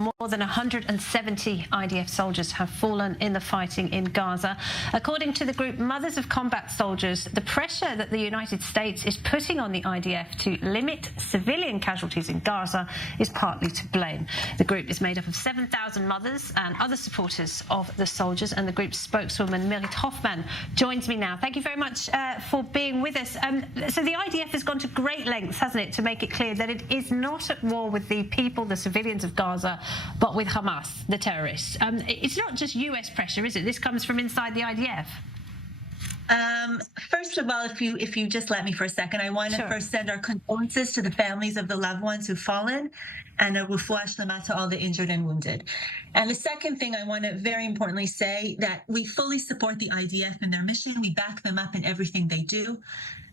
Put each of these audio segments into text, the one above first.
more than 170 IDF soldiers have fallen in the fighting in Gaza. According to the group Mothers of Combat Soldiers, the pressure that the United States is putting on the IDF to limit civilian casualties in Gaza is partly to blame. The group is made up of 7,000 mothers and other supporters of the soldiers, and the group's spokeswoman Mirit Hoffman joins me now. Thank you very much for being with us. So the IDF has gone to great lengths, hasn't it, to make it clear that it is not at war with the people, the civilians of Gaza, but with Hamas, the terrorists. It's not just US pressure, is it? This comes from inside the IDF. First of all, if you just let me for a second, I want to first send our condolences to the families of the loved ones who've fallen, and a refuah shlema to all the injured and wounded. And the second thing I want to very importantly say that we fully support the IDF in their mission. We back them up in everything they do.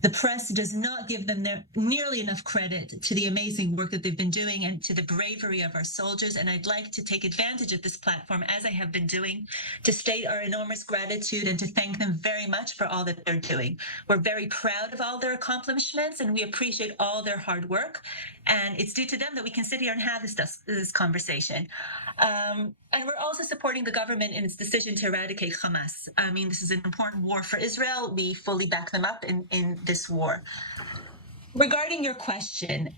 The press does not give them nearly enough credit to the amazing work that they've been doing and to the bravery of our soldiers. And I'd like to take advantage of this platform, as I have been doing, to state our enormous gratitude and to thank them very much for all that they're doing. We're very proud of all their accomplishments, and we appreciate all their hard work. And it's due to them that we can sit here and have this conversation. And we're also supporting the government in its decision to eradicate Hamas. I mean, this is an important war for Israel. We fully back them up in this war. Regarding your question,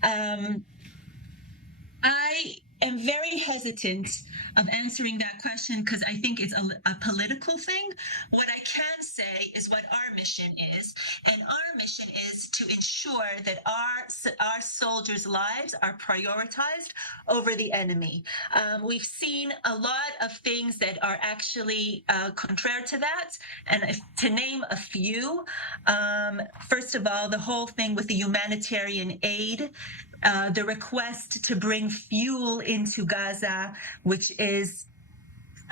I am very hesitant of answering that question because I think it's a political thing. What I can say is what our mission is, and our mission is to ensure that our soldiers' lives are prioritized over the enemy. We've seen a lot of things that are actually contrary to that, and to name a few, first of all, the whole thing with the humanitarian aid, the request to bring fuel into Gaza, which is,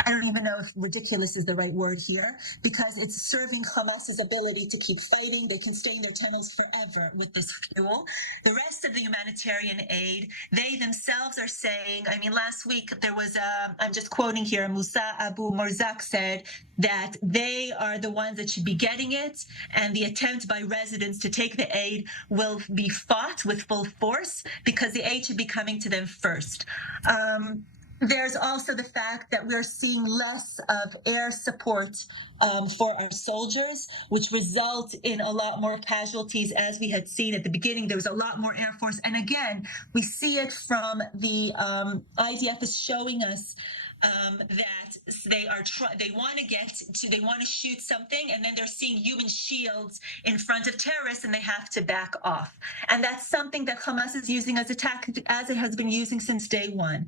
I don't even know if ridiculous is the right word here, because it's serving Hamas's ability to keep fighting. They can stay in their tunnels forever with this fuel. The rest of the humanitarian aid, they themselves are saying, I mean, last week there was I'm just quoting here, Musa Abu Morzak said that they are the ones that should be getting it, and the attempt by residents to take the aid will be fought with full force because the aid should be coming to them first. There's also the fact that we're seeing less of air support for our soldiers, which result in a lot more casualties. As we had seen at the beginning, there was a lot more Air Force. And again, we see it from the IDF is showing us that they want to shoot something, and then they're seeing human shields in front of terrorists, and they have to back off. And that's something that Hamas is using as a tactic, as it has been using since day one.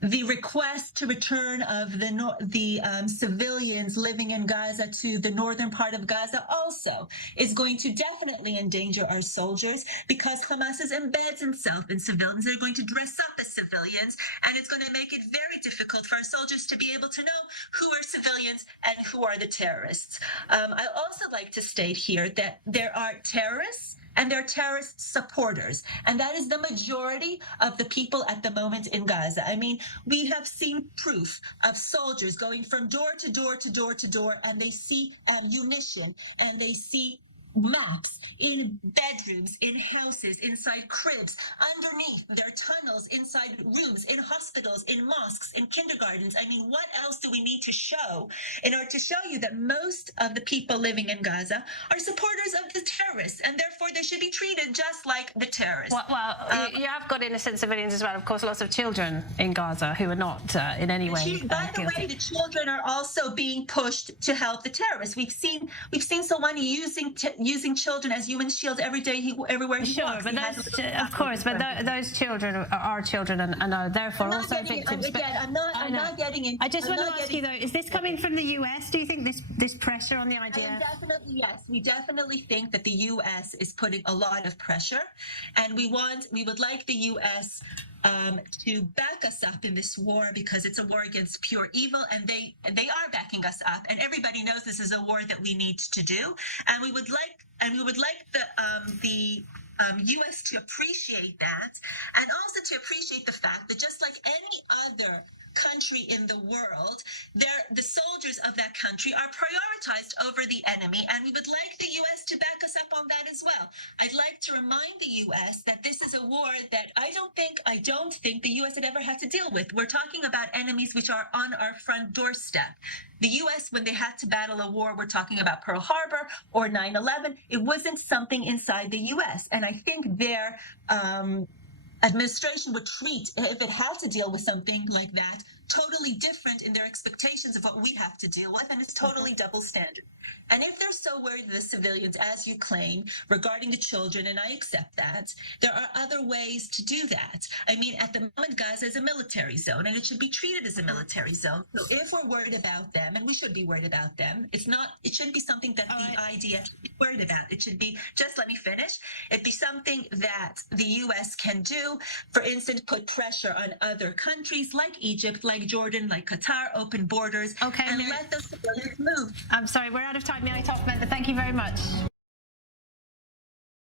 The request to return of the civilians living in Gaza to the northern part of Gaza also is going to definitely endanger our soldiers, because Hamas embeds himself in civilians. They're going to dress up as civilians, and it's going to make it very difficult for our soldiers to be able to know who are civilians and who are the terrorists. I also like to state here that there are terrorists and there are terrorist supporters, and that is the majority of the people at the moment in Gaza. I mean, we have seen proof of soldiers going from door to door to door to door, and they see ammunition, and they see maps in bedrooms, in houses, inside cribs, underneath their tunnels, inside rooms, in hospitals, in mosques, in kindergartens. I mean, what else do we need to show in order to show you that most of the people living in Gaza are supporters of the terrorists, and therefore they should be treated just like the terrorists? Well, you have got innocent civilians as well, of course, lots of children in Gaza who are not in any way By the way, the children are also being pushed to help the terrorists. We've seen Soleimani using children as human shields everywhere he walks. Sure, but those children are children and are therefore also victims. I'm not getting into. I just want to ask you though: is this coming from the US? Do you think this pressure on the IDF? Definitely, yes. We definitely think that the US is putting a lot of pressure, and we would like the US to back us up in this war, because it's a war against pure evil, and they are backing us up, and everybody knows this is a war that we need to do, and we would like the U.S. to appreciate that, and also to appreciate the fact that just like any other country in the world, the soldiers of that country are prioritized over the enemy, and we would like the U.S. to back us up on that as well. I'd like to remind the U.S. that this is a war that I don't think the U.S. had ever had to deal with. We're talking about enemies which are on our front doorstep. The U.S., when they had to battle a war, we're talking about Pearl Harbor or 9/11, it wasn't something inside the U.S. And I think their administration would treat, if it had to deal with something like that, totally different in their expectations of what we have to deal with, and it's totally double standard. And if they're so worried of the civilians, as you claim, regarding the children, and I accept that, there are other ways to do that. I mean, at the moment, Gaza is a military zone, and it should be treated as a military zone. So if we're worried about them, and we should be worried about them, it shouldn't be something that the IDF should be worried about. It should be, just let me finish, it'd be something that the U.S. can do. For instance, put pressure on other countries like Egypt, like Jordan, like Qatar, open borders, and let those civilians move. I'm sorry, we're out of time, Mirit Hoffman, but thank you very much.